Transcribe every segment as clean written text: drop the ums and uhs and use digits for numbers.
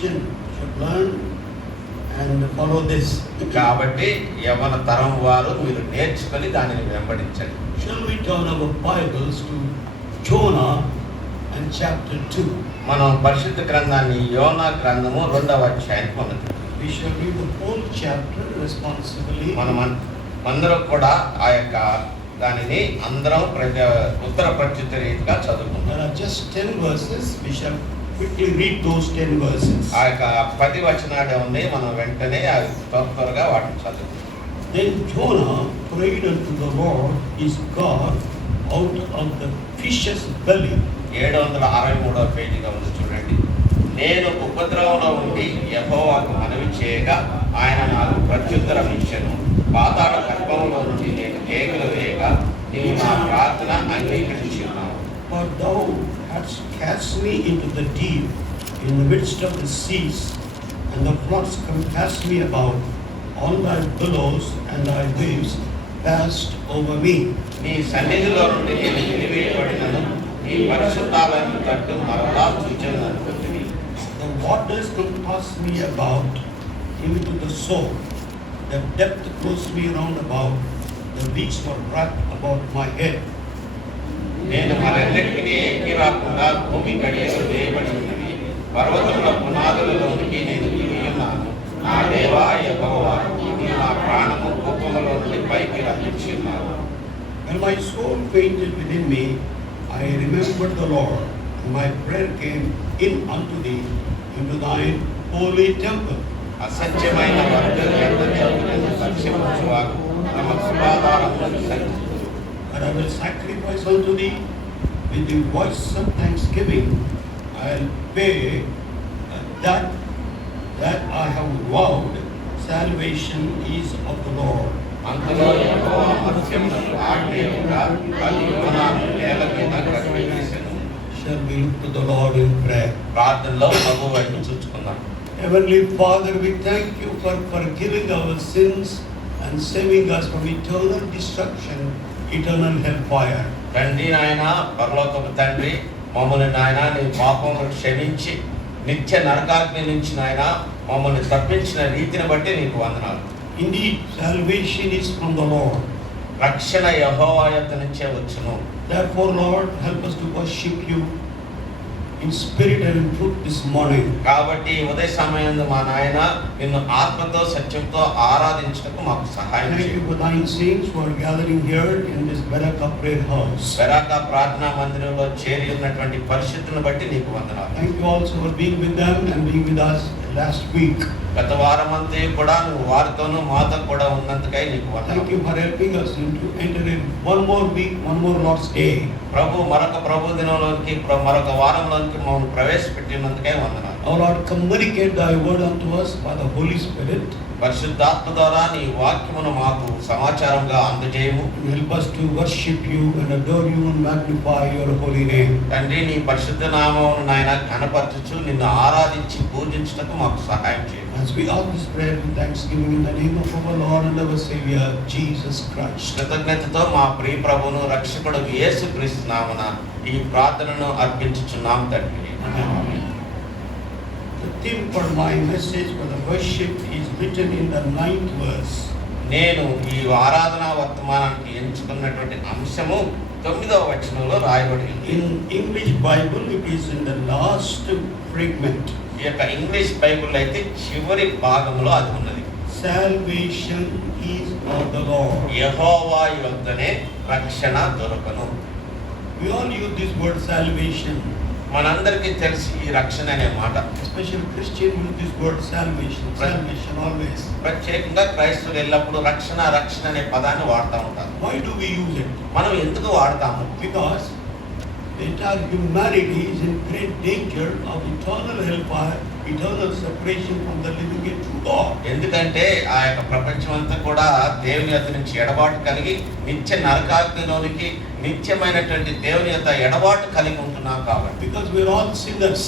generation should learn and follow this. కాబట్టి యవన తరం వారు మీరు నేర్చుకొని దానిని వెంబడించండి. Shall we turn our Bibles to Jonah and chapter 2? మనం పరిశుద్ధ గ్రంథాన్ని యోనా గ్రంథము 2వ అధ్యాయానికి ఉన్నది. We shall read the whole chapter responsibly. అందరం కూడా ఆ యొక్క దానిని అందరం ఉత్తర ప్రత్యుత్తర రీతిగా చదువుకుంటాం. There are just 10 verses. We shall quickly read those 10 verses. ఆ యొక్క 10 వచనాలు ఉన్నాయి, మనం వెంటనే అవి త్వరగా వాటిని చదువుతాం. Then Jonah prayed unto the Lord his God out of the fish's belly. 763వ పేజీగా ఉంది చూడండి. నేను ఉపద్రవంలో ఉండి యెహోవాకు మనవి చేయగా ఆయన నాకు ప్రత్యుత్తరం ఇచ్చెను. పాతాళ గర్భంలో నుండి నేను కేకలు వేయగా నీవు నా ప్రార్థన అంగీకరించున్నావు. For thou hadst cast me into the deep, in the midst of the seas, and the floods compassed me about. All thy billows and thy waves passed over me. నీ సన్నిధిలో నుండి నేను వెలివేయబడినను, నీ పరిశుద్ధాలను తట్టు మరలా చూచెను అనుకుంటుని. The waters compassed me about, even to the soul. The depth closed me round about. The weeds were wrapped about my head. నేను మరెన్నటికీ ఎక్కి రాకుండా భూమి గడియలు వేయబడి ఉన్నవి. పర్వతముల పునాదులలోనికి నేను దిగి ఉన్నాను. నా దేవా యెహోవా, నీ నా ప్రాణము కోపములో నుండి పైకి రప్పించున్నావు. When my soul fainted within me, I remembered the Lord, and my prayer came in unto thee, into thine holy temple. అసత్యమైన వర్గం ఎంత సత్యమువాకు తమ కృపాధారములను సరిచు. And I will sacrifice unto thee with the voice of thanksgiving. I will pay that I have vowed. Salvation is of the Lord. అంతలో యెహోవా మత్స్యమునకు ఆజ్ఞేయముగా అది యోనాను నేల మీద కప్పివేసెను. Shall we look to the Lord in prayer? ప్రార్థనలో ప్రభువు వైపు చూసుకుందాం. Heavenly Father, we thank you for forgiving our sins and saving us from eternal destruction, eternal hellfire. తండ్రి నాయన, పరలోకపు తండ్రి, మమ్మల్ని నాయన నీ పాపములను క్షమించి నిత్య నరకాగ్ని నుంచి నాయన మమ్మల్ని తప్పించిన రీతిని బట్టి నీకు వందనాలు. Indeed, salvation is from the Lord. రక్షణ యెహోవా యొద్ద నుంచే వచ్చును. Therefore, Lord, help us to worship you in spirit and in truth this morning. కాబట్టి ఉదయ సమయంలో మా నాయన నిన్ను ఆత్మతో సత్యంతో ఆరాధించుటకు మాకు సహాయం Thank you చేయండి. for thine saints who are gathering here in this Baraka prayer house. Beracah ప్రార్థనా మందిరంలో చేరి ఉన్నటువంటి పరిస్థితులను బట్టి నీకు వందనాలు. Thank you also for being with them and being with us last week. గత వారమంతా కూడా నువ్వు వారితోనూ మాతో కూడా ఉన్నందుకై నీకు Thank వందనాలు. you for helping us to enter in one more week, one more Lord's Day. ప్రభు ప్రభు దినంలోనికి మరొక వారంలోనికి మమ్మల్ని ప్రవేశపెట్టినందుకే వందనాలు. Our Lord, communicate thy word unto us by the Holy Spirit. పరిశుద్ధాత్మ ద్వారా నీ వాక్యమును మాకు సమాచారంగా అందజేయము. And help us to worship you and adore you and magnify your holy name. తండ్రి, నీ పరిశుద్ధ నామమును నాయన ఘనపరచుచు నిన్ను ఆరాధించి పూజించుటకు మాకు సహాయం చేయండి. As we ask this prayer with thanksgiving in the name of our Lord and our Savior, Jesus Christ. కృతజ్ఞతతో మా ప్రియ ప్రభువును రక్షకుడు యేసుక్రీస్తు నామమున ఈ ప్రార్థనను అర్పించుచున్నాం తండ్రి. Amen. The theme for my message for the worship is written in the 9th verse. నేను ఈ ఆరాధన వర్తమానానికి ఎంచుకున్నటువంటి అంశము 9వ వచనంలో రాయబడింది. In English Bible, it is in the last fragment. ఈ యొక్క ఇంగ్లీష్ బైబిల్ అయితే చివరి భాగంలో అది ఉన్నది. Salvation is of the Lord. యెహోవా యొద్దనే రక్షణ దొరకను. We all use this word salvation. మనందరికీ తెలిసి ఈ రక్షణ అనే మాట. Especially Christians use this word salvation. Salvation always. ప్రత్యేకంగా క్రైస్తవులు ఎల్లప్పుడూ రక్షణ రక్షణ అనే పదాన్ని వాడుతూ ఉంటారు. Why do we use it? మనం ఎందుకు వాడతాము? Because the entire humanity is in great danger of eternal hellfire, eternal separation from the living and true God. ఎందుకంటే ఆ యొక్క ప్రపంచం అంతా కూడా దేవుని యొద్ద నుంచి ఎడబాటు కలిగి నిత్య నరకాగ్నిలోనికి నిత్యమైనటువంటి దేవుని యొక్క ఎడబాటు కలిగి ఉంటున్నాం కాబట్టి. Because we are all sinners.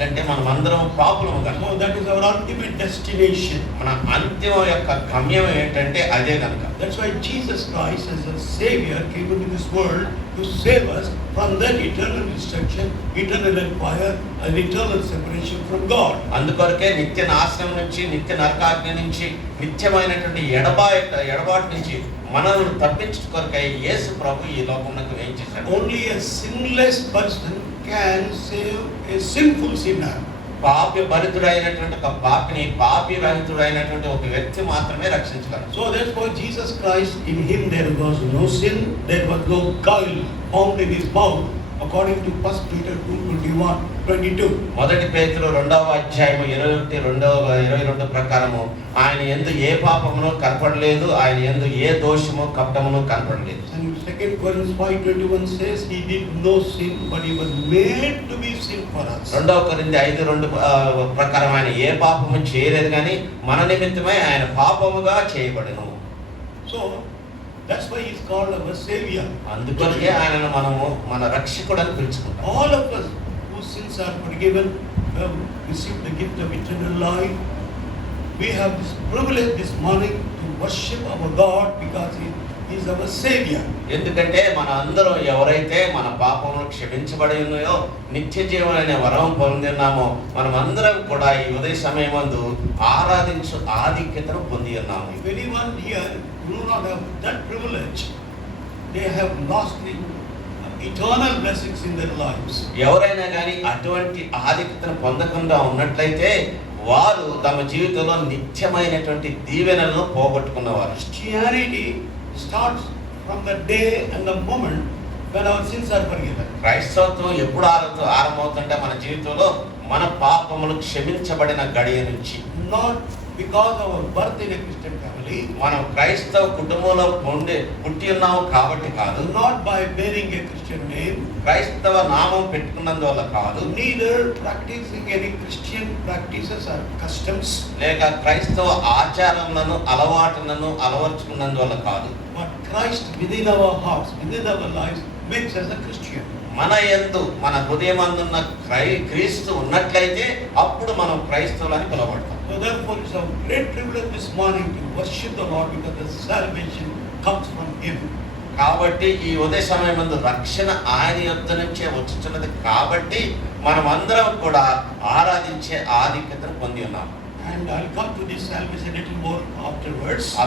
ఎందుకంటే మనమందరం పాపులము కనుక. So that is our ultimate destination. మన అంతిమ యొక్క గమ్యం ఏంటంటే అదే కనుక. That's why Jesus Christ as a Savior came into this world to save us from that eternal destruction, eternal fire, and eternal separation from God. అందుకొరకే నిత్య నాశనం నుంచి, నిత్య నరకాగ్ని నుంచి, నిత్యమైనటువంటి ఎడబాటు నుంచి మనల్ని తప్పించు కొరకై యేసు ప్రభు ఈ లోకమునకు ఏం చేశాడు? Only a sinless person can save a sinful sinner. పాపి భరితుడైనటువంటి ఒక పాపిని, పాపి రహితుడైనటువంటి ఒక వ్యక్తి మాత్రమే రక్షించగలరు. So therefore Jesus Christ, in him there was no sin, there was no guile found in his mouth, according to 1 Peter 2:21-22. మొదటి పేతురు 2వ అధ్యాయము 21-22 ప్రకారము ఆయన యందు ఏ పాపమును కనపడలేదు, ఆయన యందు ఏ దోషము కపటమును కనపడలేదు. And 2 Corinthians 5:21 says he did no sin, but he was made to be sin for us. 2 కొరింథీ 5:2 ప్రకారం ఆయన ఏ పాపము చేయలేదు కానీ మన నిమిత్తమై ఆయన పాపముగా చేయబడెను. So that's why he is called our Savior. అందుకొరకే ఆయనను మనము మన రక్షకుడని పిలుచుకుంటాం. All of us whose sins are forgiven have received the gift of eternal life. We have this privilege this morning to worship our God because he is our Savior. ఎందుకంటే మన అందరం ఎవరైతే మన పాపములు క్షమించబడి ఉన్నాయో, నిత్య జీవం అనే వరం పొందిన్నామో, మనం అందరం కూడా ఈ ఉదయ సమయమందు ఆరాధించు ఆధిక్యతను పొంది ఉన్నాము. If anyone here do not have that privilege, they have lost the eternal blessings in their lives. ఎవరైనా కానీ అటువంటి ఆధిక్యతను పొందకుండా ఉన్నట్లయితే వారు తమ జీవితంలో నిత్యమైనటువంటి దీవెనలను పోగొట్టుకున్నవారు. Christianity starts from the day and the moment when our sins are forgiven. క్రైస్తవత్వం ఎప్పుడు ఆరంభమవుతుంటే మన జీవితంలో మన పాపములు క్షమించబడిన గడియ నుంచి. Not because of our birth in a Christian family, మనం క్రైస్తవ కుటుంబంలో పుట్టి ఉన్నాము కాబట్టి కాదు, not by bearing a Christian name, క్రైస్తవ నామం పెట్టుకున్నందువల్ల కాదు, neither practicing any Christian practices or customs, లేక క్రైస్తవ ఆచారములను అలవాటులను అలవర్చుకున్నందువల్ల కాదు, but Christ within our hearts, within our lives makes us a Christian. మన యందు మన హృదయమందున్న క్రీస్తు ఉన్నట్లయితే అప్పుడు మనం క్రైస్తవులని పిలువబడతాం. So therefore it's a great privilege this morning to worship the Lord because the salvation comes from Him. కాబట్టి ఈ ఉదయ సమయమందు రక్షణ ఆయన యొద్ద నుంచే వచ్చుచున్నది కాబట్టి మనమందరం కూడా ఆరాధించే ఆధిక్యతను పొంది ఉన్నాం. And I'll come to this salvation a little more afterwards. ఆ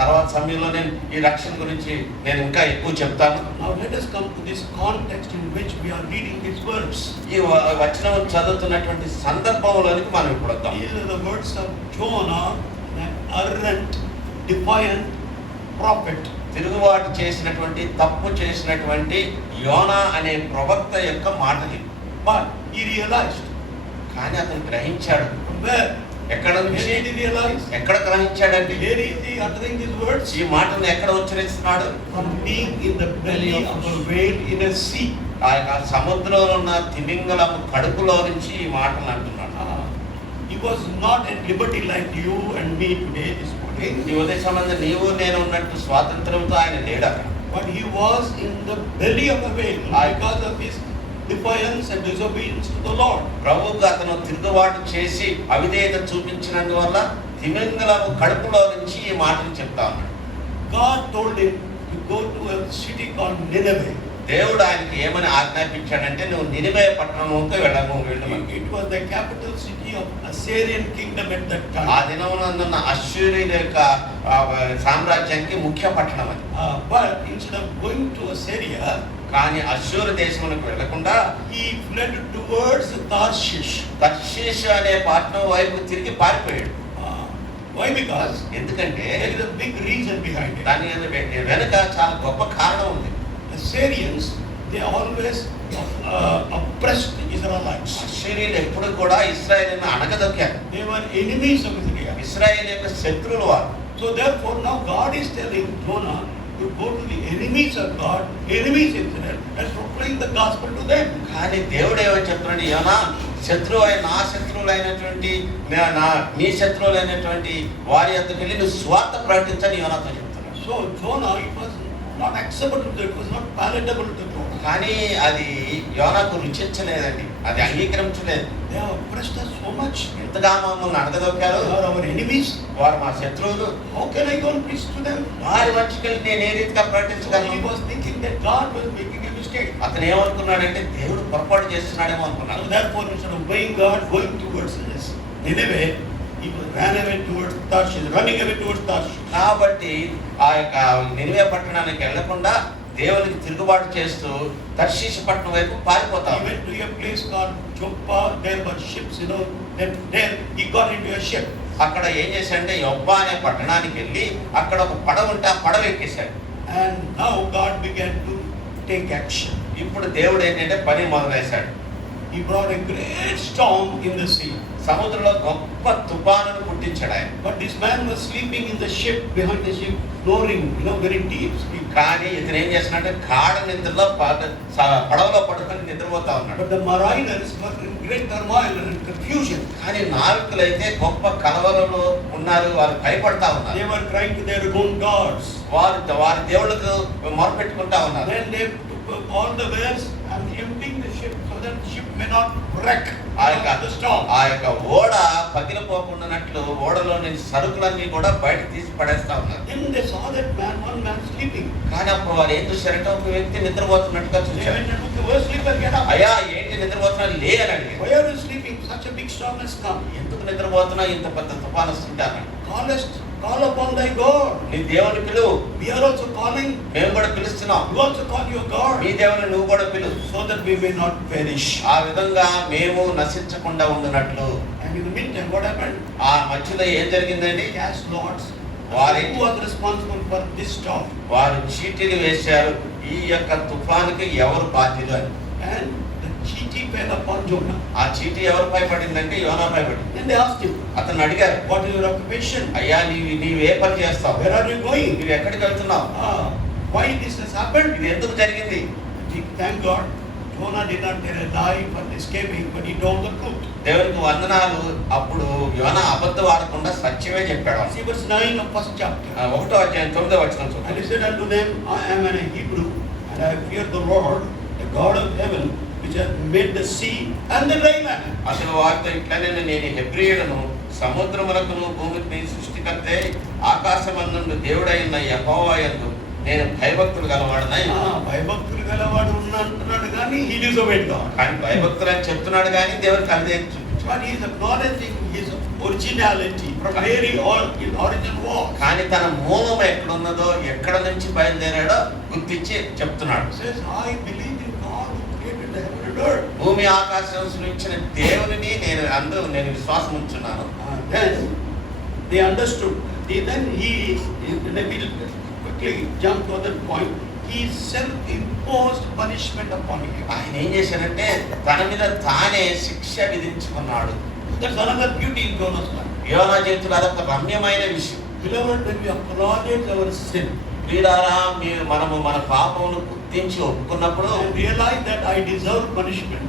తర్వాత సమయంలో నేను ఈ రక్షణ గురించి నేను ఇంకా ఎక్కువ చెప్తాను. Now let us come to this context in which we are reading these words. ఈ వచనం చదువుతున్నటువంటి సందర్భంలోనికి మనం ఇప్పుడు వద్దాం. These are the words of Jonah, an errant, defiant prophet. తిరుగుబాటు చేసినటువంటి, తప్పు చేసినటువంటి యోనా అనే ప్రవక్త యొక్క మాటలు. But he realized. కానీ అతను గ్రహించాడు. Where? ఎక్కడ నుంచి? Where did he realize? ఎక్కడ గ్రహించాడండి? Where is he uttering these words? ఈ మాటను ఎక్కడ ఉచ్చరిస్తున్నాడు? From being in the belly of a whale in a sea. ఆ యొక్క సముద్రంలో ఉన్న తిమింగలం కడుపులో నుంచి ఈ మాటలు అంటున్నాడు. He was not at liberty like you and me today this morning. ఈ ఉదయ సంబంధం నీవు నేను ఉన్నట్టు స్వాతంత్రంతో ఆయన లేడు. But he was in the belly of a whale because of his defiance and disobedience to the Lord. ప్రభువుకు అతను తిరుగుబాటు చేసి అవిధేయత చూపించినందువల్ల తిమింగలము కడుపులో నుంచి ఈ మాటలు చెప్తా ఉన్నాడు. God told him to go to a city called Nineveh. దేవుడు ఆయనకి ఏమని ఆజ్ఞాపించాడంటే నువ్వు నినివే పట్టణంకి వెళ్ళమని. It was the capital city of Assyrian kingdom at that time. ఆ దినమునందున్న అశ్షూరీయుల యొక్క సామ్రాజ్యానికి ముఖ్య పట్టణం అది. But instead of going to Assyria, కానీ అశ్షూరు దేశములకు వెళ్లకుండా he fled towards Tarshish. తర్షీష్ అనే పట్టణం వైపు తిరిగి పారిపోయాడు. Why? Because ఎందుకంటే there is a big reason behind it. దాని వెనుక చాలా గొప్ప కారణం ఉంది. Assyrians, they always oppressed Israelites. అశ్షూరీయులు ఎప్పుడు కూడా ఇశ్రాయేలును అణగదొక్కారు. They were enemies of Israel. ఇశ్రాయేలు యొక్క శత్రువులు వారు. So therefore now God is telling Jonah to go to the enemies of God, enemies of Israel, and proclaim the gospel to them. కానీ దేవుడు ఏమని చెప్తున్నాడు? యోనా నా శత్రువులైనటువంటి నీ శత్రువులైనటువంటి వారి యొద్దకు వెళ్ళి నువ్వు స్వార్థ ప్రకటించని యోనాతో చెప్తున్నాడు. So Jonah, it was not acceptable to, it was not palatable to Jonah. కానీ అది యోనాకు రుచించలేదండి. అది అంగీకరించలేదు. They have oppressed us so much. ఎంతగా మమ్మల్ని అడగదొక్కారు. They are our enemies. వారు మా శత్రువులు. How can I go and preach to them? వారి మధ్యకెళ్ళి నేను ఏ రీతిగా So he ప్రకటించగలను? was thinking that God was making a mistake. అతను ఏమనుకున్నాడంటే దేవుడు పొరపాటు చేస్తున్నాడేమో So అనుకున్నాడు. therefore, instead of obeying God, going towards this Nineveh, he ran away towards Tarshish, running away towards Tarshish. కాబట్టి ఆ యొక్క నినివే పట్టణానికి వెళ్లకుండా దేవునికి తిరుగుబాటు చేస్తూ తర్షీషు పట్టణం వైపు పారిపోతా He went to a place called Joppa. There were ships, That there he got into a ship. అక్కడ ఏం చేశాడంటే యొప్పా అనే పట్టణానికి వెళ్ళి అక్కడ ఒక పడవ ఉంటే ఆ పడవ ఎక్కేశాడు. And now God began to take action. ఇప్పుడు దేవుడు ఏంటంటే పని మొదలేశాడు. He brought a great storm in the sea. సముద్రంలో గొప్ప తుఫానును పుట్టించాడు ఆయన. But this man was sleeping in the ship, behind the ship, snoring, very deep sleep. కానీ ఇతను ఏం చేస్తున్నాడంటే గాఢ నిద్రలో పడవలో పడుకొని నిద్రపోతా ఉన్నాడు. But the mariners were in great turmoil and confusion. కానీ నావికులైతే గొప్ప కలవరలో ఉన్నారు, వారు భయపడతా ఉన్నారు. They were crying to their own gods. వారి దేవుళ్ళకు మొరపెట్టుకుంటా ఉన్నారు. Then they took all the wares and emptying the ship so that the ship may not wreck the storm. ఆ యొక్క ఓడ పగిలిపోకుండానట్లు ఓడలో నుంచి సరుకులన్నీ కూడా బయట తీసి పడేస్తా ఉన్నారు. Then they saw that one man sleeping. కానీ అప్పుడు వారు ఏం చూశారంటే ఒక వ్యక్తి నిద్రపోతున్నట్టుగా They చూశారు. went and looked, "Oh, sleeper, get up. అయ్యా ఏంటి నిద్రపోతున్నా లే అని అడిగారు. Why are you sleeping? Such a big storm has come. ఎందుకు నిద్రపోతున్నా, ఇంత పెద్ద తుఫాను వస్తుంటే అన్నాడు. Call upon thy God. నీ దేవుని పిలువు. We are also calling. మేము కూడా పిలుస్తున్నాం. You also call your God. నీ దేవుని నువ్వు కూడా పిలువు. So that we may not perish. ఆ విధంగా మేము నశించకుండా ఉండునట్లు. And in the meantime, what happened? ఆ మధ్యలో ఏం జరిగిందండి? Cast lots. వారి Who was responsible for this storm? వారు చీటీలు వేశారు, ఈ యొక్క తుఫానుకి ఎవరు బాధ్యులు అని. And the cheating fell upon Jonah. ఆ చీటీ ఎవరిపై పడిందంటే యోనాపై పడింది. Then they asked him, అతను అడిగారు, "What is your occupation? అయ్యా నీవే పని చేస్తావు? Where are you going? నువ్వు ఎక్కడికి వెళ్తున్నావు? Why this has happened?" ఇది ఎందుకు జరిగింది? Thank God, Jonah did not tell a lie for escaping, but he told the truth. దేవునికి వందనాలు. అప్పుడు యోనా అబద్ధం ఆడకుండా సత్యమే చెప్పాడు. See verse 9 of first chapter. 1వ అధ్యాయం 9వ వచనం And చూడండి. he said unto them, "I am a Hebrew, and I fear the Lord, the God of heaven, which hath made the sea and the dry land." అసలు వారితో ఇట్లనే నేను హెబ్రీయుడను, సముద్రమునకును భూమికి సృష్టికర్తే ఆకాశమందుండు దేవుడైన యెహోవా యందు నేను భయభక్తులు గలవాడనై. భయభక్తులు గలవాడు అంటున్నాడు కానీ he disobeyed God. కానీ భయభక్తులు అని చెప్తున్నాడు కానీ దేవుడికి అదే చూపించాడు. But he is acknowledging his originality from where his origin was. కానీ తన మూలం ఎక్కడున్నదో, ఎక్కడ నుంచి బయలుదేరాడో గుర్తించి చెప్తున్నాడు. He says, "I believe in God who created the heaven and earth." భూమి ఆకాశం సృష్టించిన దేవునిని నేను విశ్వాసం ఉంచున్నాను. Then they understood. Then he will quickly jump to other point. He self-imposed punishment upon him. ఆయన ఏం చేశాడంటే తన మీద తానే శిక్ష విధించుకున్నాడు. That's another beauty in Jonah's life. యోనా జీవితంలో అదొక రమ్యమైన విషయం. Beloved, when we acknowledge our sin ప్రియులారా, మనము మన పాపమును గుర్తించి ఒప్పుకున్నప్పుడు and realize that I deserve punishment,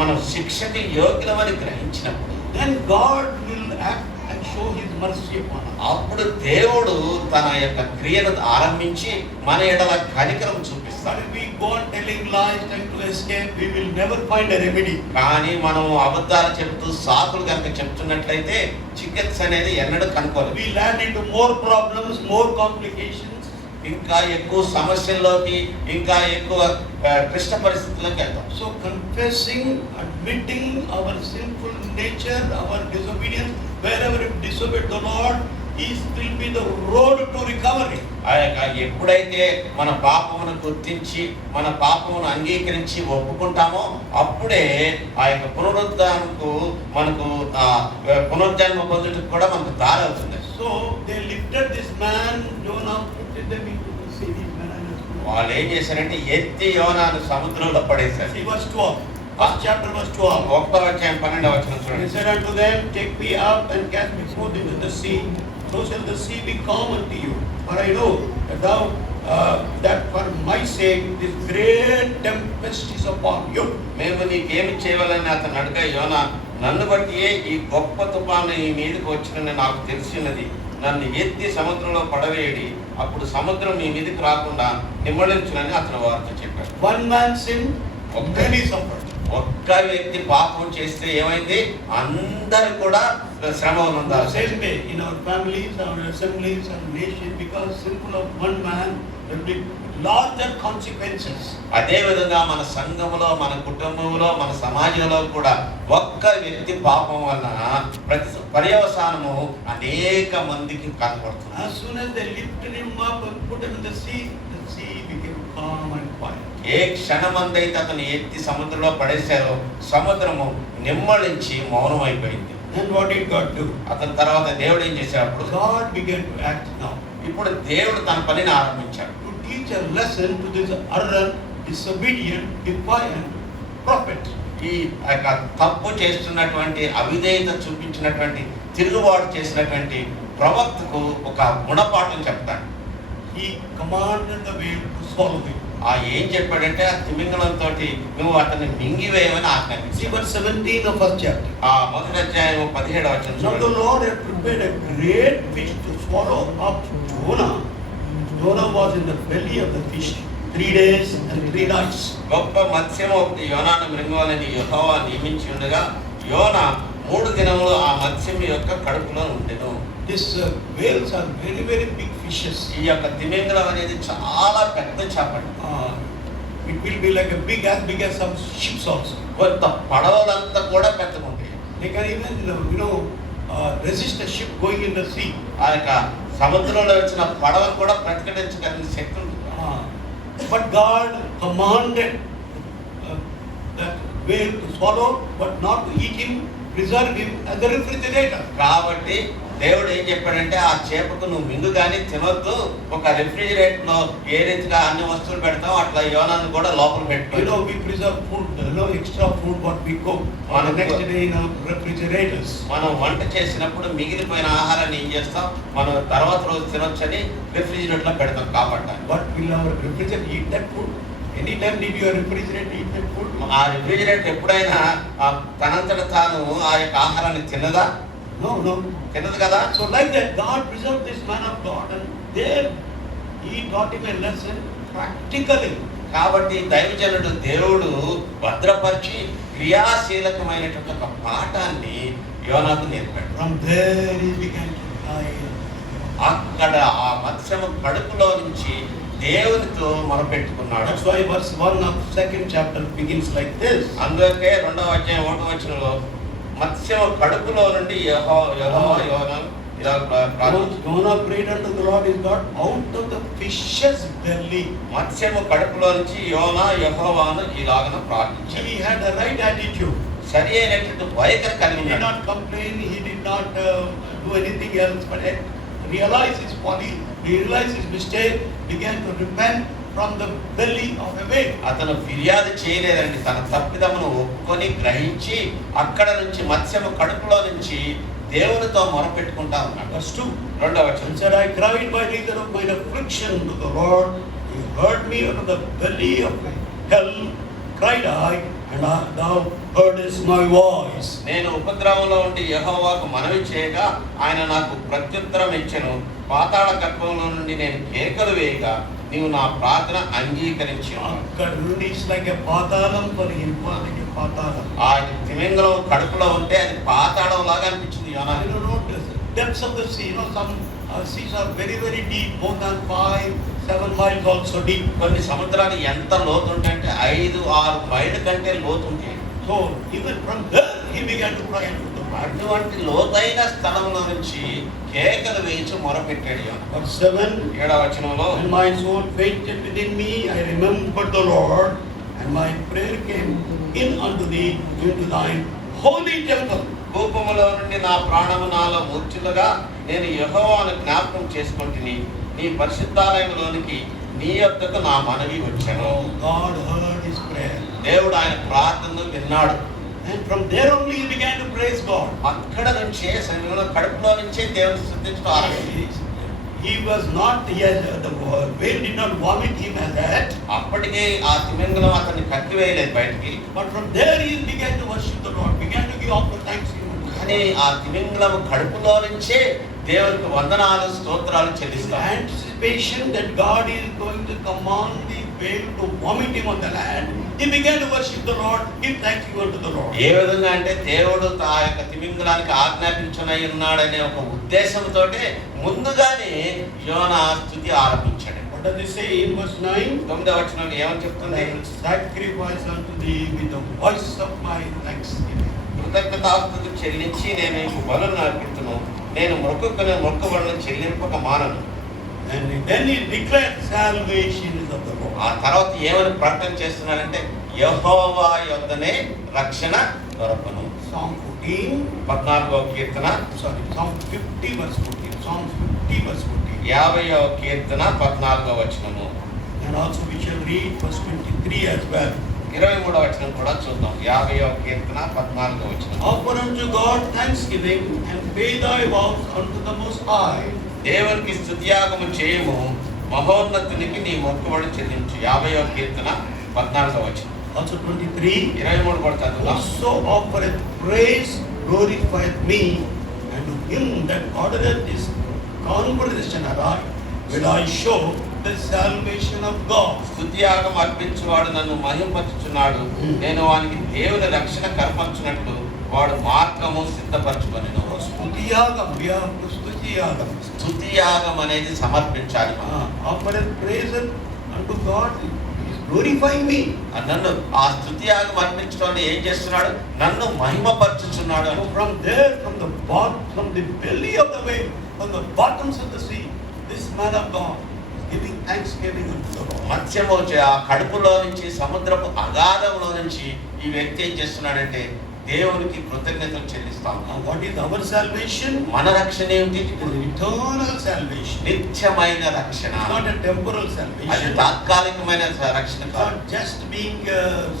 మనం శిక్షకి యోగ్యులమని గ్రహించినప్పుడు then God will act and show his mercy upon us. అప్పుడు దేవుడు తన యొక్క క్రియను ఆరంభించి మన ఎడల కనికరం చూపిస్తాడు. But if we go on telling lies, trying to escape, we will never find a remedy. కానీ మనం అబద్ధాలు చెప్తూ సాకులు కనుక చెప్తున్నట్లయితే చికిత్స అనేది ఎన్నడూ కనుక్కోలేదు. We land into more problems, more complications. ఇంకా ఎక్కువ సమస్యల్లోకి, ఇంకా ఎక్కువ క్లిష్ట పరిస్థితుల్లోకి వెళ్తాం. So confessing, admitting our sinful nature, our disobedience, wherever we disobeyed the Lord, is will be the road to recovery. ఆ యొక్క ఎప్పుడైతే మన పాపమును గుర్తించి మన పాపమును అంగీకరించి ఒప్పుకుంటామో అప్పుడే ఆ యొక్క మనకు పునరుద్ధరణ పొందుటకు కూడా మనకు దారి అవుతుంది. So they lifted this man, Jonah, put them into the sea. వాళ్ళు ఏం చేశారంటే ఎత్తి యోనాను సముద్రంలో పడేశారు. See verse 12. First chapter verse 12. 1వ అధ్యాయం 12వ వచనం He చూడండి. said unto them, "Take me up and cast me forth into the sea, so shall the sea be calm unto you. For I know that for my sake this great tempest is upon you." మేము నీకేమి చేయవాలని అతను అడగా, యోనా నన్ను బట్టి ఈ గొప్ప తుఫాను ఈ మీదకి వచ్చినని నాకు తెలిసినది. నన్ను ఎత్తి సముద్రంలో పడవేయడి, అప్పుడు సముద్రం మీ మీదకి రాకుండా నిమ్మళించునని అతను వారితో చెప్పాడు. One man sinned, many suffered. ఒక్క వ్యక్తి పాపం చేస్తే ఏమైంది? అందరూ కూడా శ్రమ The పొందాలి. same way in our families, our assemblies, our nation, because simple of one man will be larger consequences. అదే విధంగా మన సంఘములో, మన కుటుంబంలో, మన సమాజంలో కూడా ఒక్క వ్యక్తి పాపం వలన పర్యవసానము అనేక మందికి కనబడుతుంది. As soon as they lifted him up and put him in the sea became calm and quiet. ఏ క్షణమందైతే అతను ఎత్తి సముద్రంలో పడేశారో సముద్రము నిమ్మళించి మౌనం అయిపోయింది. Then what did God do? అతని తర్వాత దేవుడు ఏం చేశాడు? God began to act now. ఇప్పుడు దేవుడు తన పనిని ఆరంభించాడు. To teach a lesson to this arrogant, disobedient, defiant prophet. ఈ యొక్క తప్పు చేస్తున్నటువంటి, అవిధేయత చూపించినటువంటి, తిరుగుబాటు చేసినటువంటి ప్రవక్తకు ఒక గుణపాఠం చెప్తాడు. He commanded the whale to swallow him. ఆ ఏం చెప్పాడంటే ఆ తిమింగలంతో నువ్వు అతన్ని మింగివేయమని See ఆజ్ఞాపించాడు. verse 17 of first chapter. ఆ మొదటి అధ్యాయం 17వ వచనం Now the చూడండి. Lord had prepared a great fish to swallow up Jonah. Jonah was in the belly of the fish 3 days and 3 nights. గొప్ప మత్స్యము ఒకటి యోనాను మృంగవాలని యెహోవా నియమించి ఉండగా యోనా 3 దినములు ఆ మత్స్యము యొక్క కడుపులో ఉండెను. These whales are very, very big fishes. ఈ యొక్క తిమింగలం అనేది చాలా పెద్ద చేప. It will be like as big as some ships also. కొంత పడవలంతా కూడా పెద్దగా ఉంటాయి. They can even, resist a ship going in the sea. ఆ యొక్క సముద్రంలో వచ్చిన పడవను కూడా ప్రతిఘటించగలిగిన శక్తి ఉంటుంది. But God commanded that whale to swallow, but not to eat him, preserve him as a refrigerator. కాబట్టి దేవుడు ఏం చెప్పాడంటే ఆ చేపకు నువ్వు మింగు కానీ తినొద్దు, ఒక రెఫ్రిజిరేటర్ లో ఏ రీతిగా అన్ని వస్తువులు పెడతావు అట్లా యోనాను కూడా లోపల పెట్టుకో. We preserve food, extra food what we cook on the next day in our refrigerators. మనం వంట చేసినప్పుడు మిగిలిపోయిన ఆహారాన్ని ఏం చేస్తాం, మనం తర్వాత రోజు తినొచ్చని రెఫ్రిజిరేటర్ లో పెడతాం కాబట్టి. But will our refrigerator eat that food? Anytime did your refrigerator eat that food? ఆ రెఫ్రిజిరేటర్ ఎప్పుడైనా తనంతట తాను ఆ యొక్క ఆహారాన్ని తిన్నదా? No. తినదు కదా. So like that, God preserved this man of God, and there He taught him a lesson practically. కాబట్టి దైవజనుడు దేవుడు భద్రపరిచి క్రియాశీలకమైనటువంటి ఒక పాఠాన్ని యోనాకు నేర్పాడు. From there he began to cry. అక్కడ ఆ మత్స్యము కడుపులో నుంచి దేవునితో మొరపెట్టుకున్నాడు. That's why verse 1 of 2nd chapter begins like this. అందుకే 2వ అధ్యాయం 1వ వచనంలో మత్స్యము కడుపులో నుండి యెహోవా యోనాను ఇలా ప్రార్థించాడు. Jonah prayed unto the Lord his God out of the fish's belly. మత్స్యము కడుపులో నుంచి యోనా యెహోవాను ఇలాగన ప్రార్థించాడు. He had the right attitude. సరి అయినటువంటి వైఖరి కలిగి He did ఉన్నాడు. not complain, he did not do anything else, but realized his folly, realized his mistake, began to repent from the belly of a whale. అతను ఫిర్యాదు చేయలేదండి, తన తప్పిదమును ఒప్పుకొని గ్రహించి అక్కడ నుంచి మత్స్యము కడుపులో నుంచి దేవునితో మొరపెట్టుకుంటా ఉన్నాడు. Verse 2. 2వ వచనం. And said, I cried by reason of mine affliction to the Lord. He heard me out of the belly of hell, cried I, and thou heardest my voice. నేను ఉపద్రవంలో ఉండి యెహోవాకు మనవి చేయగా ఆయన నాకు ప్రత్యుత్తరం ఇచ్చెను. పాతాళ గర్భంలో నుండి నేను కేకలు వేయగా నీవు నా ప్రార్థన అంగీకరించావు. అక్కడ నుండి is like a పాతాళం for him, like a పాతాళం. ఆ తిమింగలం కడుపులో ఉంటే అది పాతాళం లాగా అనిపించింది I యోనాకు. don't know the depths of the sea. Some seas are very, very deep, more than 5-7 miles also deep. కొన్ని సముద్రాలు ఎంత లోతు ఉంటాయంటే 5-6 మైళ్ళ కంటే లోతు ఉంటాయి. So even from there he began to cry unto the Lord. అటువంటి లోతైన స్థలంలో నుంచి కేకలు వేయించి మొరపెట్టాడు యోనా. Verse 7. 7వ వచనంలో When my soul fainted within me, I remembered the Lord, and my prayer came in unto thee into thine holy temple. కోపములో నుండి నా ప్రాణము నాలో మూర్ఛిల్లగా నేను యెహోవాను జ్ఞాపకం చేసుకొంటిని. నీ పరిశుద్ధాలయంలోనికి నీ యొద్దకు నా మనవి వచ్చాను. Oh, God heard his prayer. దేవుడు ఆయన ప్రార్థనను విన్నాడు. And from there only he began to praise God. అక్కడ నుంచే సమయంలో కడుపులో నుంచే దేవుని స్తుతించడం ఆరంభించాడు. He was not, the whale did not vomit him as that. అప్పటికే ఆ తిమింగలం అతన్ని కట్టివేయలేదు బయటికి. But from there he began to worship the Lord, began to give offer thanksgiving. కానీ ఆ తిమింగలం కడుపులో నుంచే దేవునికి వందనాలు స్తోత్రాలు చెల్లిస్తాడు. Anticipation that God is going to command the whale to vomit him on the land, he began to worship the Lord, give thanksgiving unto the Lord. ఏ విధంగా అంటే దేవుడు ఆ యొక్క తిమింగలానికి ఆజ్ఞాపించునై ఉన్నాడనే ఒక ఉద్దేశంతో ముందుగానే యోనా స్తుతి ఆరంభించాడు. What does it say in verse 9? 9వ వచనంలో ఏమని చెప్తుంది? Sacrifice unto thee with the voice of my thanksgiving. కృతజ్ఞతాస్తుతి చెల్లించి నేను నీకు బలులను అర్పించును, నేను మొక్కుబడులను చెల్లింపక మానను. And then he declared salvation is of the Lord. ఆ తర్వాత ఏమని ప్రకటన చేస్తున్నాడంటే యెహోవా యొద్దనే రక్షణ దొరకును. Psalm 14, 14వ కీర్తన, Psalm 50 verse 14. Psalm 50 verse 14. 50వ కీర్తన 14వ వచనము. And also we shall read verse 23 as well. 23వ వచనం కూడా చూద్దాం. 50వ కీర్తన 14వ వచనం. Offer unto God thanksgiving and pay thy vows unto the Most High. దేవునికి స్తుతియాగము చేయము, మహోన్నతునికి నీ మొక్కుబడి చెల్లించు. 50వ కీర్తన 14వ వచనం. Also 23. 23 కూడా చదువుదాం. Whoso offereth praise glorifieth me, and to him that ordereth his conversation aright will I show the salvation of God. స్తుతియాగం అర్పించువాడు నన్ను మహింపరచుచున్నాడు, నేను వానికి దేవుని రక్షణ కర్పించినట్లు వాడు మార్గము సిద్ధపరచుకొనెను. Stutiyagam, we have to Stutiyagam. స్తుతియాగం అనేది సమర్పించాలి. Offereth praise unto God, he is glorifying me. నన్ను ఆ స్తుతియాగం అర్పించడం ఏం చేస్తున్నాడు? నన్ను మహిమపరచుచున్నాడు. So from there, from the belly of the whale, from the bottoms of the sea, this man of God is giving thanksgiving unto the Lord. మత్స్యము ఆ కడుపులో నుంచి, సముద్రపు అగాధంలో నుంచి ఈ వ్యక్తి ఏం చేస్తున్నాడంటే దేవునికి కృతజ్ఞతలు చెల్లిస్తాం. What is our salvation? మన రక్షణ ఏమిటి? It is eternal salvation. నిత్యమైన రక్షణ. It's not a temporal అది salvation. తాత్కాలికమైన రక్షణ It's కాదు. not just being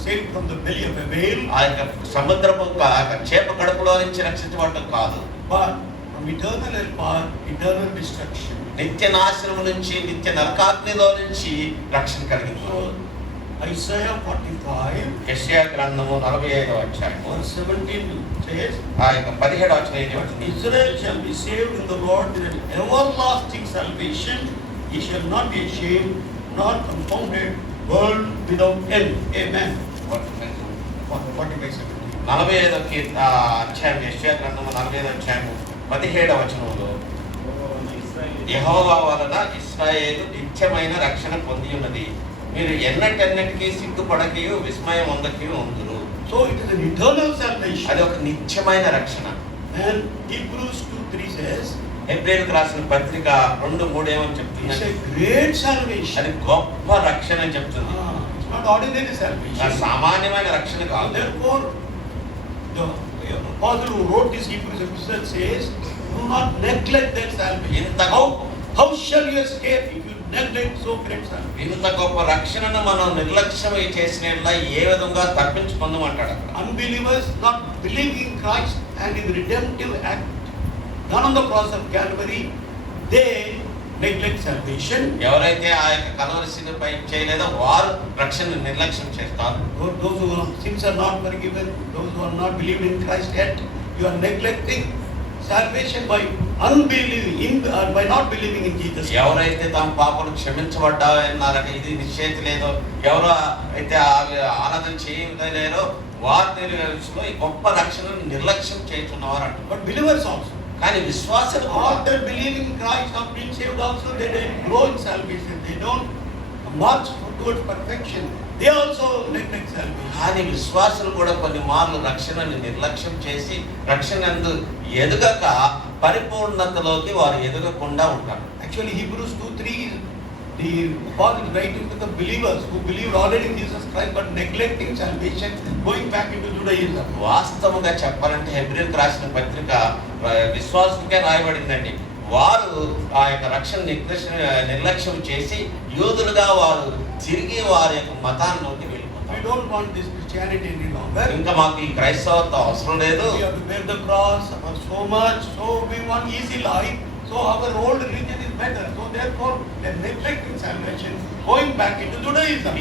saved from the belly of a whale, ఆ యొక్క సముద్రపు చేప కడుపులో నుంచి రక్షించబడటం కాదు. but from eternal hellfire, eternal destruction. నిత్య నాశనం నుంచి, నిత్య నరకాగ్నిలో నుంచి రక్షణ కలిగింది. So Isaiah 45 యెషయా గ్రంథము 45వ అధ్యాయం verse 17 says, ఆ యొక్క 17వ వచనం ఏం చెప్తుంది? Israel shall be saved in the Lord with an everlasting salvation. He shall not be ashamed nor confounded, world without end. Amen. 45:17. 45వ అధ్యాయం, యెషయా గ్రంథము 45వ అధ్యాయం 17వ వచనంలో యెహోవా వలన ఇశ్రాయేలు నిత్యమైన రక్షణ పొంది ఉన్నది, మీరు ఎన్నటెన్నటికీ సిగ్గుపడకయు విస్మయం అందకయు ఉందురు. So it is an eternal salvation. అది ఒక నిత్యమైన రక్షణ. And Hebrews 2:3 says, హెబ్రీయులకు రాసిన పత్రిక 2:3 ఏమని చెప్తుంది? it's a great salvation. అది గొప్ప రక్షణ అని చెప్తుంది. It's not ordinary salvation. అది సామాన్యమైన రక్షణ కాదు. Therefore, the apostle who wrote this Hebrews epistle says, do not neglect that salvation. How shall you escape if you neglect so great salvation? ఇంత గొప్ప రక్షణను మనం నిర్లక్ష్యం చేసిన ఏ విధంగా తప్పించుకుందామంటాడు అక్కడ. Unbelievers not believing in Christ and his redemptive act done on the cross of Calvary, they neglect salvation. ఎవరైతే ఆ యొక్క కల్వరి శిలువపై చేయలేదో వారు రక్షణను నిర్లక్ష్యం చేస్తారు. Those whose sins are not forgiven, those who are not believing in Christ yet, you are neglecting salvation by unbelieving by not believing in Jesus. ఎవరైతే తమ పాపలు క్షమించబడ్డారన్నారట ఇది నిశ్చయిత లేదో, ఎవరు అయితే ఆరాధన చేయలేరో వారి విషయంలో ఈ గొప్ప రక్షణను నిర్లక్ష్యం చేస్తున్నవారు అంటారు. But believers also, కానీ విశ్వాసులు after believing in Christ, after being saved also, they don't grow in salvation. They don't march towards perfection. They also neglect salvation. కానీ విశ్వాసులు కూడా కొన్ని మార్లు రక్షణను నిర్లక్ష్యం చేసి రక్షణను ఎదగక పరిపూర్ణతలోకి వారు ఎదగకుండా ఉంటారు. Actually, Hebrews 2:3, the apostle is writing to the believers who believed already in Jesus Christ but neglecting salvation, going back into Judaism. వాస్తవంగా చెప్పాలంటే హెబ్రీయులకు రాసిన పత్రిక విశ్వాసులకే రాయబడిందండి. వారు ఆ యొక్క రక్షణ నిర్లక్ష్యం చేసి యూదులుగా వారు తిరిగి వారి యొక్క మతాల్లోకి వెళ్ళిపోతారు. We don't want this Christianity any longer. ఇంకా మాకు ఈ క్రైస్తవత్వం అవసరం లేదు. We have to bear the cross, suffer so much, so we want easy life. So our old religion is better. So therefore, they are neglecting salvation, going back into Judaism.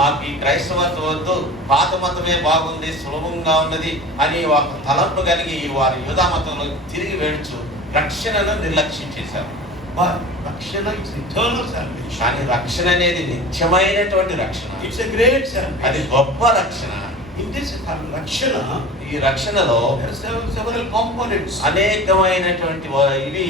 మాకు ఈ క్రైస్తవత్వం వద్దు, పాత మతమే బాగుంది, సులభంగా ఉన్నది అని ఒక తలంపు కలిగి వారి యూదా మతంలో తిరిగి వెళ్తూ రక్షణను నిర్లక్ష్యం చేశారు. But Rakshana is eternal salvation. కానీ రక్షణ అనేది నిత్యమైనటువంటి రక్షణ. It's a great అది salvation. గొప్ప రక్షణ. In this Rakshana, ఈ రక్షణలో there are several components. అనేకమైనటువంటి ఇవి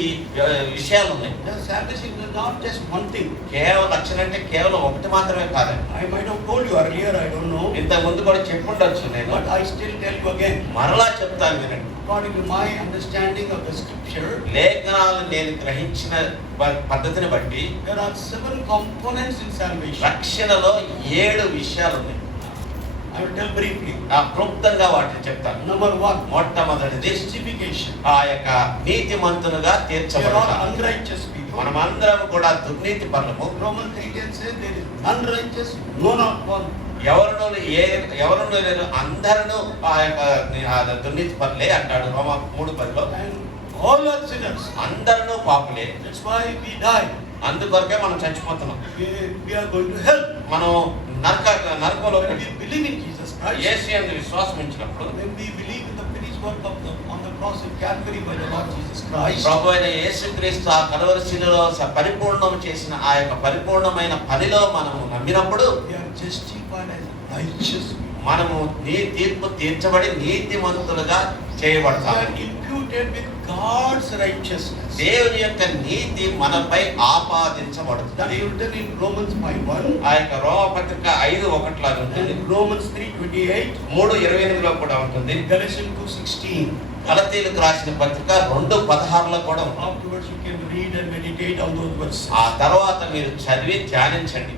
విషయాలు ఉన్నాయి. The salvation is not just one thing. కేవలం రక్షణ అంటే కేవలం ఒకటి మాత్రమే కాదండి. I might have told you earlier, I don't know. ఇంతకు ముందు కూడా చెప్పుండొచ్చు నేను, But I still tell you again. మరలా చెప్తాను వినండి. According to my understanding of the scripture, లేఖనాలను నేను గ్రహించిన పద్ధతిని బట్టి there are seven components in salvation. రక్షణలో 7 విషయాలు ఉన్నాయి. I will tell briefly. క్లుప్తంగా వాటిని చెప్తాను. Number 1, మొట్టమొదటిది justification. ఆ యొక్క నీతిమంతులుగా We are all తీర్చబడతాం. unrighteous people. మనమందరం కూడా దుర్నీతి పరులము. Romans 3:10 says there is unrighteous, no not one. ఎవరును లేరు, అందరూ ఆ యొక్క దుర్నీతి పరులే అంటాడు రోమా 3:10లో. And all are sinners. అందరూ పాపులే. That's why we die. అందుకొరకే మనం చచ్చిపోతున్నాం. We are going to hell. మనం నరకంలో When we believe in Jesus Christ, యేసు యందు విశ్వాసం ఉంచినప్పుడు, when we believe in the finished work on the cross of Calvary by the Lord Jesus Christ, ప్రభు అయిన యేసుక్రీస్తు ఆ కల్వరి శిలువలో పరిపూర్ణం చేసిన ఆ యొక్క పరిపూర్ణమైన పనిలో మనము నమ్మినప్పుడు we are justified as righteous. మనము తీర్పు తీర్చబడి నీతిమంతులుగా We చేయబడతాము. are imputed with God's righteousness. దేవుని యొక్క నీతి మనపై That ఆపాదించబడుతుంది. is written in Romans 5:1 ఆ యొక్క రోమపత్రిక 5:1 ఉంటుంది. and Romans 3:28, 3:28లో కూడా ఉంటుంది. Galatians 2:16. గలతీయులకు రాసిన పత్రిక 2:16లో కూడా ఉంటుంది. Afterwards you can read and meditate on those verses. ఆ తర్వాత మీరు చదివి ధ్యానించండి.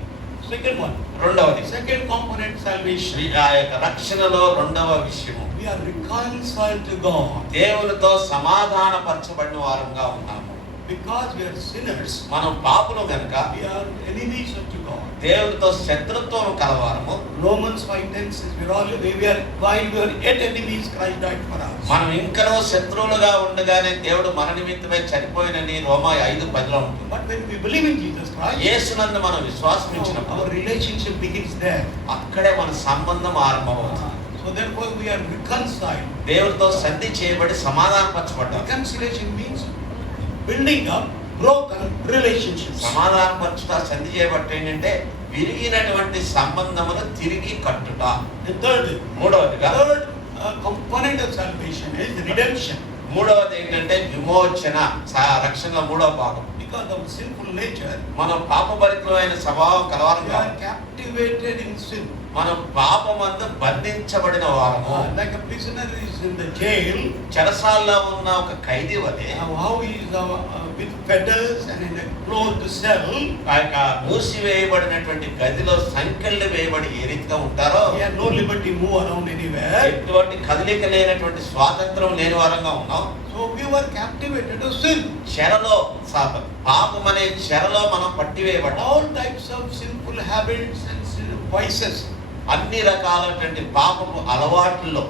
Second one, రెండవది, second component, salvation. ఆ యొక్క రక్షణలో రెండవ విషయము, We are reconciled to God. దేవునితో సమాధానపరచబడిన వారంగా ఉన్నాము. Because we are sinners, మనం పాపులు గనుక we are enemies unto God. దేవునితో శత్రుత్వం కలవారము. Romans 5:10 says while we were yet enemies, Christ died for us. మనం ఇంకనూ శత్రువులుగా ఉండగానే దేవుడు మన నిమిత్తమై చనిపోయినని రోమా 5:10లో ఉంటుంది. But when we believe in Jesus Christ, యేసునందు మనం విశ్వాసం ఉంచినప్పుడు our relationship begins there. అక్కడే మన సంబంధం ఆరంభమవుతుంది. So therefore we are reconciled. దేవుడితో సంధి చేయబడి సమాధానపరచబడ్డాం. Reconciliation means building up broken relationships. సమాధానపరచుట, సంధి చేయబట్టి ఏంటంటే విరిగినటువంటి సంబంధములు తిరిగి కట్టుట. The third మూడవదిగా component of salvation is redemption. మూడవది ఏంటంటే విమోచన. రక్షణలో మూడవ భాగం. Because of sinful nature, మనం పాపభరితమైన స్వభావం we కలవారంగా are captivated in sin. మనం పాపమందు బంధించబడిన వారము. Like a prisoner is in the jail, చెరసాలలో ఉన్న ఒక ఖైదీ వలె how he is with fetters and in a closed cell. ఆ యొక్క మూసివేయబడినటువంటి గదిలో సంకెళ్ళు వేయబడి ఏ రీతిగా ఉంటారో, He has no liberty to move around anywhere. ఎటువంటి కదలిక లేనటువంటి స్వాతంత్రం లేని వారంగా ఉన్నాం. So we were captivated to sin. చెరలో పాపం అనే చెరలో మనం పట్టివేయబడ్డాం. All types of sinful habits and vices. అన్ని రకాలైనటువంటి పాపపు అలవాట్లలో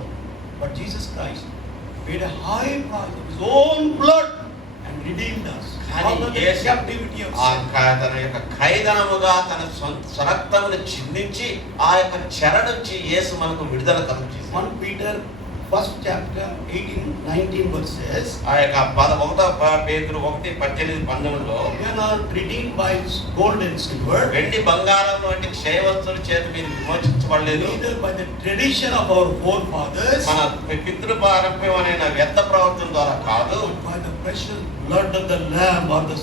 But Jesus Christ paid a high price of His own blood and redeemed us కానీ from the Yesu captivity of ఆ sin. తన యొక్క ఖైదనముగా తన స్వరక్తమును చిందించి ఆ యొక్క చెర నుంచి యేసు మనకు విడుదల కలుగజేశాడు. 1 Peter 1st chapter 18-19 verses. ఆ యొక్క 1 పేతురు 1:18-19లో We are not redeemed by gold and silver, వెండి బంగారం వంటి క్షయ వస్తువుల చేత మీరు విమోచించబడలేదు. neither by the tradition of our forefathers, మన పితృపారంభ్యం అనే వ్యర్థ ప్రవర్తన ద్వారా కాదు, but by the precious blood of the Lamb or the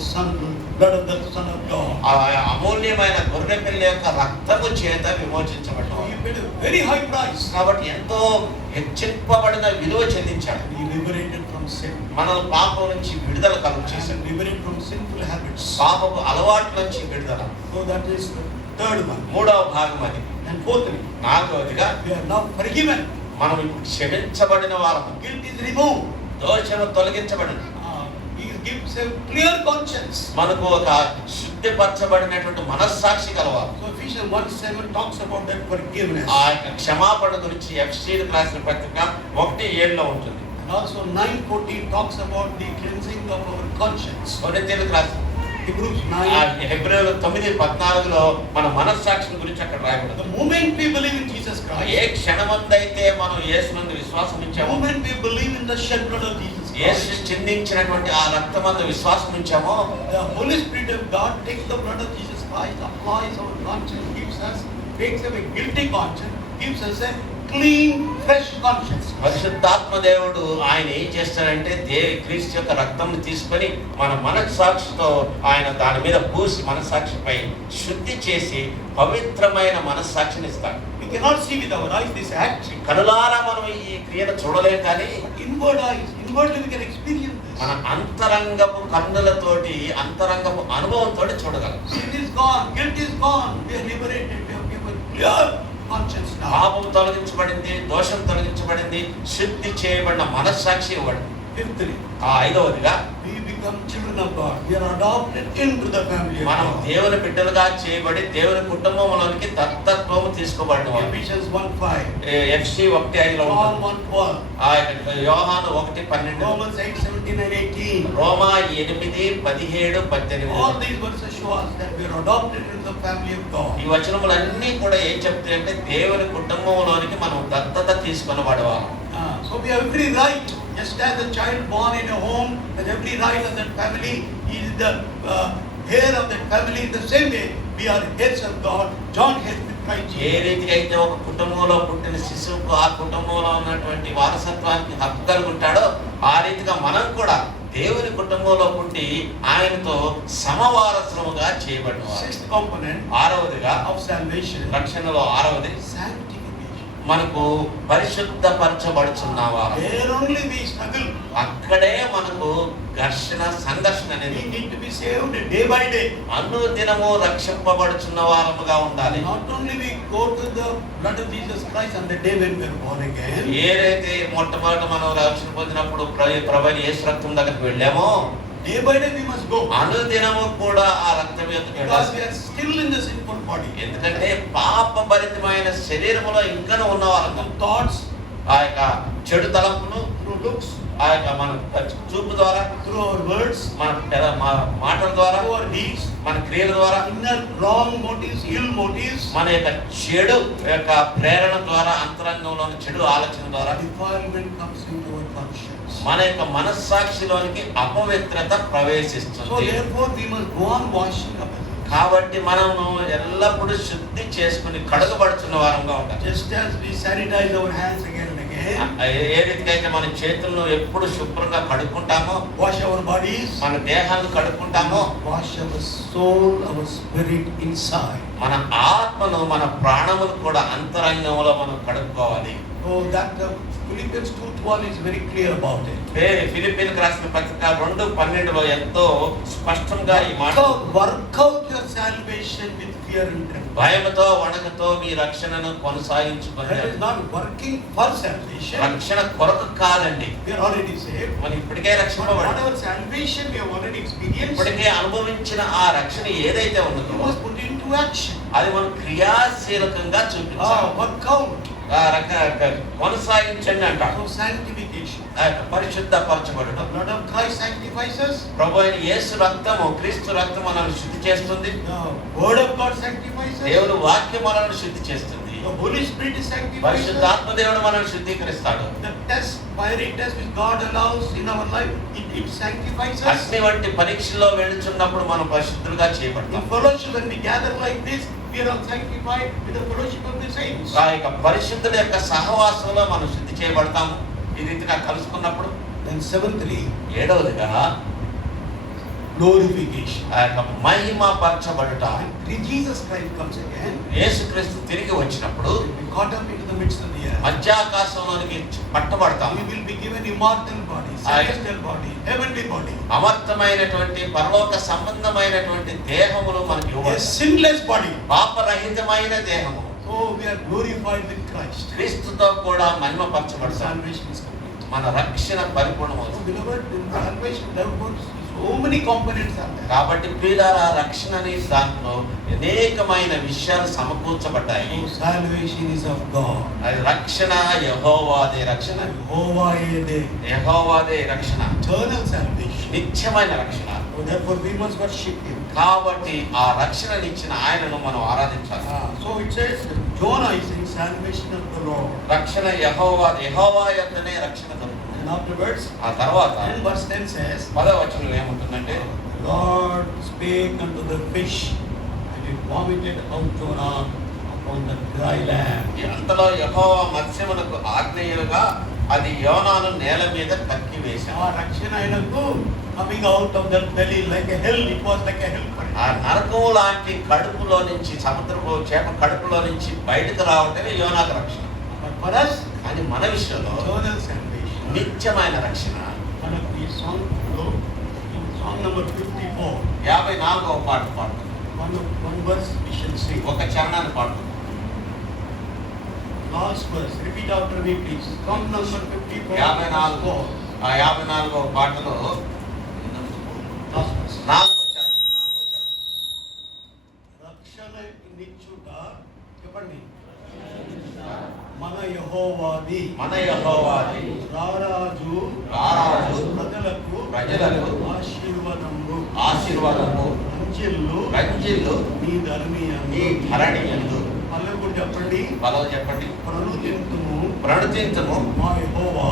blood of the Son of God. ఆ అమూల్యమైన గొర్రె పిల్ల యొక్క రక్తము చేత విమోచించబడ్డాం. He paid a very high price. కాబట్టి ఎంతో హెచ్చింపబడిన విలువ చెల్లించాడు. He liberated from sin. మనల్ని పాపం నుంచి విడుదల కలుగజేశాడు. And liberated from sinful habits. పాపపు అలవాట్ల నుంచి విడుదల. So that is the third one. మూడవ భాగం అది. And fourthly, నాలుగవదిగా we are now forgiven. మనం ఇప్పుడు క్షమించబడిన వారము. Guilt is removed. దోషము తొలగించబడింది. He gives a clear conscience. మనకు ఒక శుద్ధిపరచబడినటువంటి మనస్సాక్షి కలవాలి. So Ephesians 1:7 talks about that forgiveness. ఆ యొక్క క్షమాపణ గురించి ఎఫెసీయులకు రాసిన పత్రిక 1:7లో ఉంటుంది. And also 9:14 talks about the cleansing of our conscience. కొరింథీయులకు రాసిన Hebrews 9. హెబ్రీయులు 9:14లో మన మనస్సాక్షిని గురించి అక్కడ రాయబడింది. The moment we believe in Jesus Christ, ఏ క్షణమందైతే మనం యేసునందు విశ్వాసం the ఉంచామో, moment we believe in the shed blood of Jesus యేసు యేసు చిందించినటువంటి ఆ రక్తమందు విశ్వాసం ఉంచామో, the Holy Spirit of God takes the blood of Jesus Christ, applies our conscience, gives us, takes away guilty conscience, gives us a clean, fresh conscience. పరిశుద్ధాత్మ దేవుడు ఆయన ఏం చేస్తాడంటే క్రీస్తు యొక్క రక్తం తీసుకొని మన మనస్సాక్షితో ఆయన దాని మీద పూసి మనస్సాక్షిపై శుద్ధి చేసి పవిత్రమైన మనస్సాక్షిని ఇస్తాడు. We cannot see with our eyes this act. కనులారా మనం ఈ క్రియను చూడలేం, కానీ Inward eyes, inwardly we can experience this. మన అంతరంగపు కన్నులతోటి అంతరంగపు అనుభవంతో చూడగలం. Sin is gone, guilt is gone, we are liberated, we have given clear conscience now. పాపం తొలగించబడింది, దోషం తొలగించబడింది, శుద్ధి చేయబడిన మనస్సాక్షి ఇవ్వండి. Fifthly, ఐదవదిగా we become children of God. We are adopted into the family of మనం God. దేవుని బిడ్డలుగా చేయబడి దేవుని కుటుంబంలోనికి దత్తత్వము తీసుకోబడిన వారు. Ephesians 1:5, FC 1:5 లో Psalm ఉంటుంది. 1:12, ఆ యొక్క యోహాను 1:12, Romans 8:17 and 18. Roma 8:17, 18. All these verses show us that we are adopted into the family of God. ఈ వచనములన్నీ కూడా ఏం చెప్తాయంటే దేవుని కుటుంబంలోనికి మనం దత్తత తీసుకున్న వాడవాళ్ళం. So we have every right, just as a child born in a home has every right of that family, he is the heir of that family. In the same way, we are heirs of God, joint heirs with Christ A Jesus. రీతిగా అయితే ఒక కుటుంబంలో పుట్టిన శిశువుకు ఆ కుటుంబంలో ఉన్నటువంటి వారసత్వానికి హక్కు కలిగి ఉంటాడో, ఆ రీతిగా మనం కూడా దేవుని కుటుంబంలో పుట్టి ఆయనతో సమవారసముగా చేయబడిన వారు. Sixth component ఆరవదిగా of salvation, రక్షణలో ఆరవది sanctification. మనకు పరిశుద్ధపరచబడుచున్న వారు. There only we struggle. అక్కడే మనకు సంఘర్షణ అనేది. We need to be saved day by day. అనుదినము రక్షింపబడుచున్న వారముగా ఉండాలి. Not only we go to the blood of Jesus Christ on the day when we are born again. ఏదైతే మొట్టమొదట మనం రక్షణ పొందినప్పుడు ప్రభువైన యేసు రక్తం దగ్గరికి వెళ్ళామో, Day by day we must go. అనుదినము కూడా ఆ రక్తం యొద్దకు Because we వెళ్ళాలి. are still in the sinful body. ఎందుకంటే పాపభరితమైన శరీరములో ఇంకనూ ఉన్నవారు. Thoughts, ఆ యొక్క చెడు తలంపులు, through looks, ఆ యొక్క మన చూపు ద్వారా, through our words, మన మాటల ద్వారా, through our deeds, మన క్రియల ద్వారా, inner wrong motives, ill motives, మన యొక్క చెడు యొక్క ప్రేరణ ద్వారా, అంతరంగంలోని చెడు ఆలోచన ద్వారా defilement comes into our conscience. మన యొక్క మనస్సాక్షిలోనికి అపవిత్రత So ప్రవేశిస్తుంది. therefore we must go on washing up. కాబట్టి మనము ఎల్లప్పుడూ శుద్ధి చేసుకుని కడుగబడుచున్న వారంగా ఉండాలి. Just as we sanitize our hands again and again, ఏ రీతిగా అయితే మన చేతులను ఎప్పుడు శుభ్రంగా కడుక్కుంటామో, wash our bodies, మన దేహాలను కడుక్కుంటామో, wash our soul, our spirit inside. మన ఆత్మను, మన ప్రాణమును కూడా అంతరంగంలో మనం కడుక్కోవాలి. So that Philippians 2:12 is very clear about it. ఫిలిప్పీలకు రాసిన పత్రిక 2:12 ఎంతో స్పష్టంగా ఈ మాట, Work out your salvation with fear and trembling. భయముతో వణకతో మీ రక్షణను కొనసాగించుకోండి. That is not working for salvation. రక్షణ కొరకు కాదండి, We are already saved. మనం ఇప్పటికే But రక్షింపబడ్డాం. whatever salvation we have already experienced, ఇప్పటికే అనుభవించిన ఆ రక్షణ ఏదైతే we ఉన్నదో must put into action. అది మనం క్రియాశీలకంగా చూపించాలి. Work out. కొనసాగించండి అంటారు. So sanctification. పరిశుద్ధపరచబడడం. The blood of Christ sanctifies us. ప్రభు అయిన యేసు రక్తము, క్రీస్తు రక్తం మనల్ని శుద్ధి చేస్తుంది. The word of God sanctifies us. దేవుని వాక్యం మనల్ని శుద్ధి చేస్తుంది. The Holy Spirit is sanctifies us. పరిశుద్ధాత్మ దేవుడు మనల్ని శుద్ధీకరిస్తాడు. The test, fiery test which God allows in our life, it sanctifies us. అగ్ని వంటి పరీక్షల్లో వెళుచున్నప్పుడు మనం పరిశుద్ధులుగా చేయబడతాం. In fellowship, when we gather like this, we are all sanctified with the fellowship of the saints. ఆ యొక్క పరిశుద్ధుల యొక్క సహవాసంలో మనం శుద్ధి చేయబడతాము. ఈ రీతిగా కలుసుకున్నప్పుడు. Then seventhly, ఏడవదిగా glorification. ఆ యొక్క మహిమ పరచబడుట. When Jesus Christ comes again, యేసుక్రీస్తు తిరిగి వచ్చినప్పుడు we will be caught up into the midst of the earth. మధ్యాకాశంలోనికి పట్టబడతాం. We will be given immortal body, celestial body, heavenly body. అమర్తమైనటువంటి పరలోక సంబంధమైనటువంటి దేహములు మనకి A ఇవ్వబడతాయి. sinless body. పాపరహితమైన దేహము. So we are glorified with Christ. క్రీస్తుతో కూడా మహిమ పరచబడతాం. Salvation is complete. మన రక్షణ So పరిపూర్ణమవుతుంది. beloved, in salvation there are so many components are there. కాబట్టి ప్రియులారా, రక్షణ అనే దాంట్లో అనేకమైన విషయాలు సమకూర్చబడ్డాయి. So salvation is of God. అది రక్షణ యెహోవాదే రక్షణ. Jehovah Ede. యెహోవాదే రక్షణ, Eternal salvation. నిత్యమైన రక్షణ. So therefore we must worship Him. కాబట్టి ఆ రక్షణనిచ్చిన ఆయనను మనం ఆరాధించాలి. So it says, Jonah is in salvation of the Lord. రక్షణ యెహోవా యొద్దనే రక్షణ దొరుకుతుంది. And afterwards, ఆ తర్వాత and verse 10 says, 10వ వచనంలో ఏముంటుందంటే, Lord spake unto the fish, and it vomited out Jonah upon the dry land. అంతలో యెహోవా మత్స్యమునకు ఆజ్ఞయులుగా అది యోనాను నేల మీద కక్కి వేశాడు. ఆ రక్షణ ఆయనకు coming out of that belly like a hell, it was like a hell. ఆ నరకం లాంటి కడుపులో నుంచి, సముద్రపు చేప కడుపులో నుంచి బయటకు రావటమే యోనాకు రక్షణ. But for us, కానీ మన విషయంలో eternal salvation. నిత్యమైన రక్షణ. మనకు ఈ song లో, in song number 54, 54వ పాట పాడుతుంది. one verse we shall sing. ఒక చరణాన్ని పాడుతుంది. Last verse, repeat after me please. Song number 54. 54 ఆ 54వ పాటలో Last verse. 4వ చరణం. రక్షణ నిచ్చుట చెప్పండి. మన యెహోవాది, మన యెహోవాది రారాజు రారాజు ప్రజలకు ఆశీర్వాదము, ఆశీర్వాదము రంజిల్లు నీ ధరణీయందు. నీ ధరణియందు. పలుకుడు చెప్పండి. పదవ చెప్పండి. ప్రణుతింతుము మా యెహోవా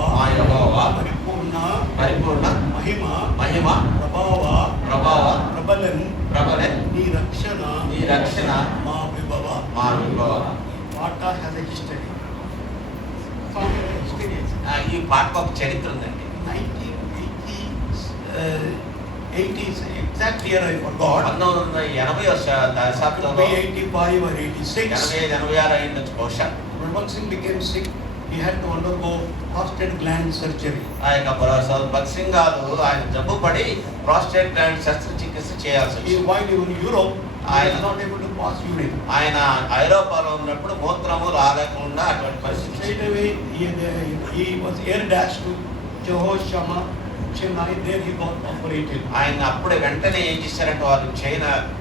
పరిపూర్ణ మహిమ ప్రబలన్ నీ రక్షణ మా విభవ. పాట has a history. Song has a experience. ఈ పాటకు ఒక చరిత్ర ఉందండి. 1980s exact year I forgot. 1980వ దశాబ్దంలో 85 or 86. 85, 86 అయిండొచ్చు బహుశా. Bhagat Singh became sick. He had to undergo prostate gland surgery. ఆ యొక్క భగత్ సింగ్ గారు ఆయన జబ్బు పడి ప్రాస్టేట్ గ్లాండ్ శస్త్రచికిత్స చేయాల్సి వచ్చింది. While he was in Europe, he was not able to pass urine. ఆయన ఐరోపాలో ఉన్నప్పుడు మూత్రము రాలేకుండా అటువంటి పరిస్థితి. Straight away he was air dashed to Jehoshama, Chennai. There he got operated. ఆయన అప్పుడే వెంటనే ఏం చేశారంటే వారు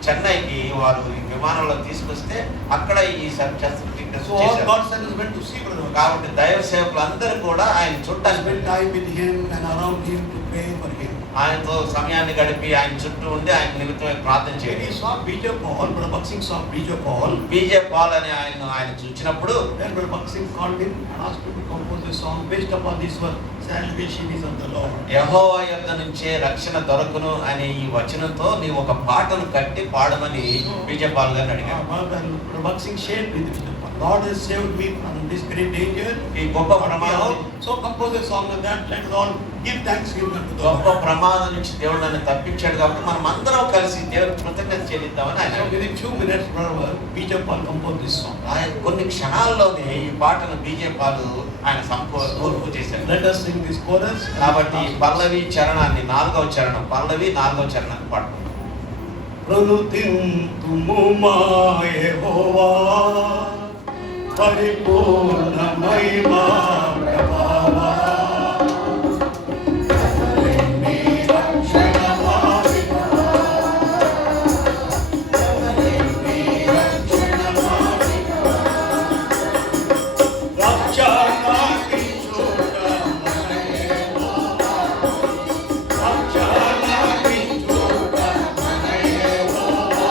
చెన్నైకి వారు విమానంలో తీసుకొస్తే అక్కడ ఈ శస్త్రచికిత్స So all చేశారు. God's sons went to see brother. కాబట్టి దైవ సేవకులు అందరూ కూడా ఆయన చుట్టాలు Spend time with him and around him to pray for him. ఆయనతో సమయాన్ని గడిపి ఆయన చుట్టూ ఉండి ఆయన నిమిత్తమే ప్రార్థన When చేయండి. he saw Brother Paul, Brother Bhagat Singh saw Brother Paul. B J Paul అని ఆయన చూసినప్పుడు Then Brother Bhagat Singh called him and asked him to compose a song based upon this verse, salvation is of the Lord. యెహోవా యొద్ద నుంచే రక్షణ దొరకును అనే ఈ వచనంతో నీవు ఒక పాటను కట్టి పాడమని బీజే పాల్ గారిని అడిగాడు. Brother Bhagat Singh shared with him. God has saved me from this great danger. ఈ గొప్ప ప్రమాదం, So compose a song of that. Let us all give thanksgiving unto the గొప్ప Lord. ప్రమాదం నుంచి దేవుడు నన్ను తప్పించాడు కాబట్టి మనం అందరం కలిసి దేవుడికి కృతజ్ఞత చెల్లిద్దామని ఆయన So అడిగాడు. within 2 minutes, Brother Brother Paul composed this song. ఆయన కొన్ని క్షణాల్లోనే ఈ పాటను బీజే పాలు ఆయన పూర్తి చేశారు. Let us sing this chorus. కాబట్టి పల్లవి చరణాన్ని 4వ చరణం, పల్లవి 4వ చరణాన్ని పాడుకుందాం. ప్రణుతింతుము మా యెహోవా పరిపూర్ణ మహిమ ప్రభావ. నీ రక్షణ మా విభవ. నీ రక్షణ మా విభవ. రక్షణ కించుట మన యెహోవా. రక్షణ కించుట మన యెహోవా.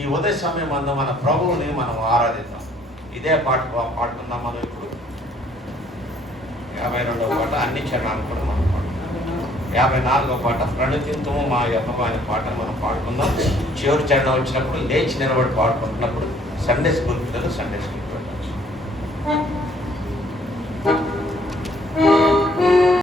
ఈ ఉదయ సమయం అందు మన ప్రభువుని మనం ఆరాధిద్దాం. ఇదే పాట పాడుతున్నాం మనం ఇప్పుడు. 52వ పాట అన్ని చరణాలు కూడా మనం పాడుతున్నాం. 54వ పాట ప్రణుతింతుము మా యెహోవా అనే పాట మనం పాడుకుందాం. చివరి చరణం వచ్చినప్పుడు లేచి నిలబడి పాడుకుంటున్నప్పుడు సండే స్కూల్ పిల్లలు సండే స్కూల్